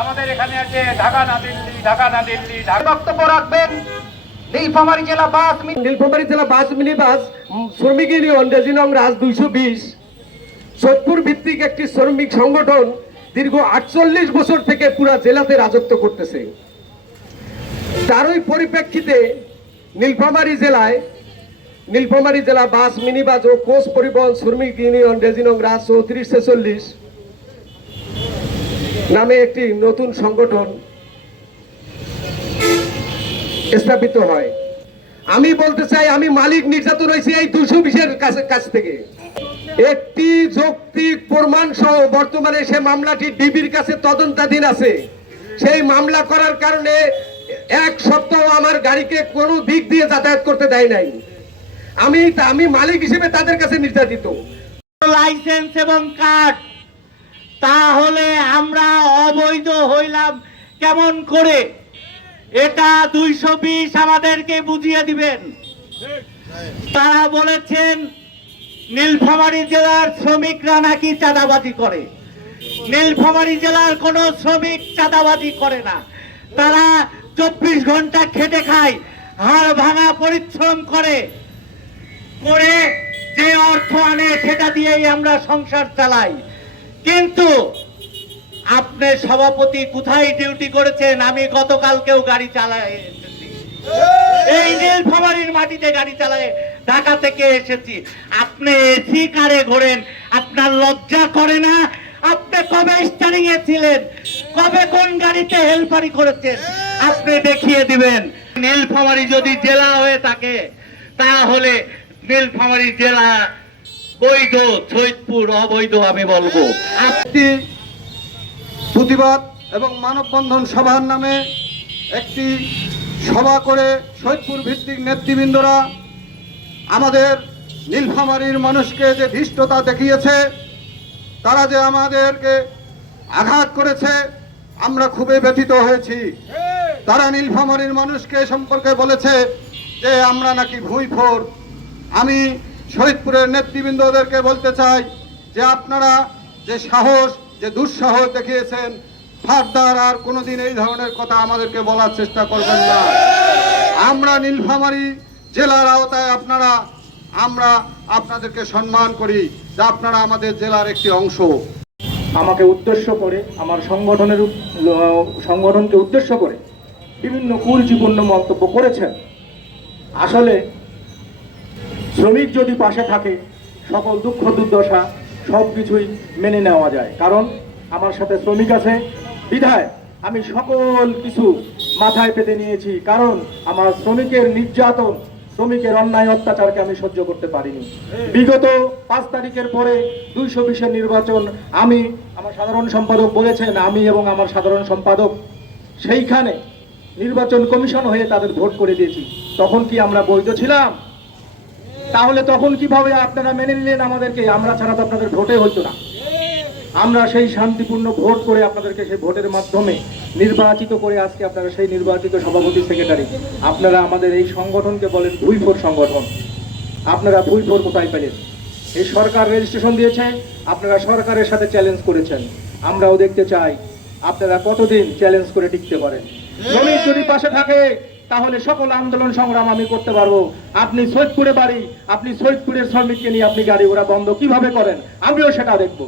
আমাদের এখানে আছে ঢাকা না দিল্লি, ঢাকা না দিল্লি। বক্তব্য রাখবেন নীলফামারী জেলা বাস মিনি বাস শ্রমিক ইউনিয়ন রেজি নং রাজ 220 সোদপুর ভিত্তিক একটি শ্রমিক সংগঠন দীর্ঘ 48 বছর থেকে পুরা জেলাতে রাজত্ব করতেছে। তারই পরিপ্রেক্ষিতে নীলফামারী জেলা বাস মিনি বাস ও কোচ পরিবহন শ্রমিক ইউনিয়ন রেজি নং রাজ 3446 নামে একটি নতুন সংগঠন স্থাপিত হয়। আমি বলতে চাই, আমি মালিক নির্যাতন হয়েছি এই 220-এর কাছ থেকে। একটি যৌক্তিক প্রমাণ সহ বর্তমানে সে মামলাটি ডিবির কাছে তদন্তাধীন আছে। সেই মামলা করার কারণে এক সপ্তাহ আমার গাড়িকে কোনো দিক দিয়ে যাতায়াত করতে দেয় নাই। আমি মালিক হিসেবে তাদের কাছে নির্যাতিত। লাইসেন্স এবং কার্ড, তাহলে আমরা অবৈধ হইলাম কেমন করে? এটা 220 আমাদেরকে বুঝিয়ে দিবেন। তারা বলেছেন নীলফামারী জেলার শ্রমিকরা নাকি চাঁদাবাজি করে। নীলফামারী জেলার কোন শ্রমিক চাঁদাবাজি করে না। তারা 24 ঘন্টা খেটে খায়, হাড় ভাঙা পরিশ্রম করে যে অর্থ আনে সেটা দিয়েই আমরা সংসার চালাই। কিন্তু আপনি সভাপতি কোথায় ডিউটি করেছেন? আমি গতকালকেও গাড়ি চালাই, এই নীলফামারীর মাটিতে গাড়ি চালায় ঢাকা থেকে এসেছি। আপনি এসি কারে ঘোরেন? আপনার লজ্জা করে না? আপনি কবে স্টারিং এ ছিলেন? কবে কোন গাড়িতে হেলপারি করেছেন? আপনি দেখিয়ে দিবেন। নীলফামারী যদি জেলা হয়ে থাকে তাহলে নীলফামারী জেলা বৈধ, সৈয়দপুর অবৈধ আমি বলবো। একটি প্রতিবাদ এবং মানববন্ধন সভার নামে একটি সভা করে সৈয়দপুর ভিত্তিক নেতৃবৃন্দরা আমাদের নীলফামারীর মানুষকে যে ধৃষ্টতা দেখিয়েছে, তারা যে আমাদেরকে আঘাত করেছে, আমরা খুবই ব্যথিত হয়েছি। তারা নীলফামারীর মানুষকে সম্পর্কে বলেছে যে আমরা নাকি ভুঁইফোর। আমি শহীদপুরের নেতৃবৃন্দদেরকে বলতে চাই যে আপনারা যে সাহস, যে দুঃসাহস দেখিয়েছেন, ফারদার আর কোনোদিন এই ধরনের কথা আমাদেরকে বলার চেষ্টা করবেন না। আমরা নীলফামারী জেলার আওতায় আমরা আপনাদেরকে সম্মান করি যে আপনারা আমাদের জেলার একটি অংশ। আমাকে উদ্দেশ্য করে, আমার সংগঠনকে উদ্দেশ্য করে বিভিন্ন কুরুচিপূর্ণ মন্তব্য করেছেন। আসলে শ্রমিক যদি পাশে থাকে সকল দুঃখ দুর্দশা সবকিছুই মেনে নেওয়া যায়। কারণ আমার সাথে শ্রমিক আছে বিধায় আমি সকল কিছু মাথায় পেতে নিয়েছি। কারণ আমার শ্রমিকের নির্যাতন, শ্রমিকের অন্যায় অত্যাচারকে আমি সহ্য করতে পারিনি। বিগত 5 তারিখের পরে 220-এর নির্বাচন, আমার সাধারণ সম্পাদক বলেছেন, আমি এবং আমার সাধারণ সম্পাদক সেইখানে নির্বাচন কমিশন হয়ে তাদের ভোট করে দিয়েছি। তখন কি আমরা বৈধ ছিলাম? তাহলে তখন কিভাবে আপনারা মেনে নিলেন আমাদেরকে? আমরা ছাড়া তো আপনাদের ভোটে হইতো না। আমরা সেই শান্তিপূর্ণ ভোট করে আপনাদেরকে সেই ভোটের মাধ্যমে নির্বাচিত করে আজকে আপনারা সেই নির্বাচিত সভাপতি, সেক্রেটারি। আপনারা আমাদের এই সংগঠনকে বলেন ভুঁইফোর সংগঠন। আপনারা ভুঁইফোর কোথায় পেলেন? এই সরকার রেজিস্ট্রেশন দিয়েছে, আপনারা সরকারের সাথে চ্যালেঞ্জ করেছেন। আমরাও দেখতে চাই আপনারা কতদিন চ্যালেঞ্জ করে টিকতে পারেন। শ্রমিক যদি পাশে থাকে তাহলে সকল আন্দোলন সংগ্রাম আমি করতে পারবো। আপনি সৈয়দপুরে বাড়ি, আপনি সৈয়দপুরের শ্রমিককে নিয়ে আপনি গাড়ি ঘোড়া বন্ধ কিভাবে করেন, আমিও সেটা দেখবো।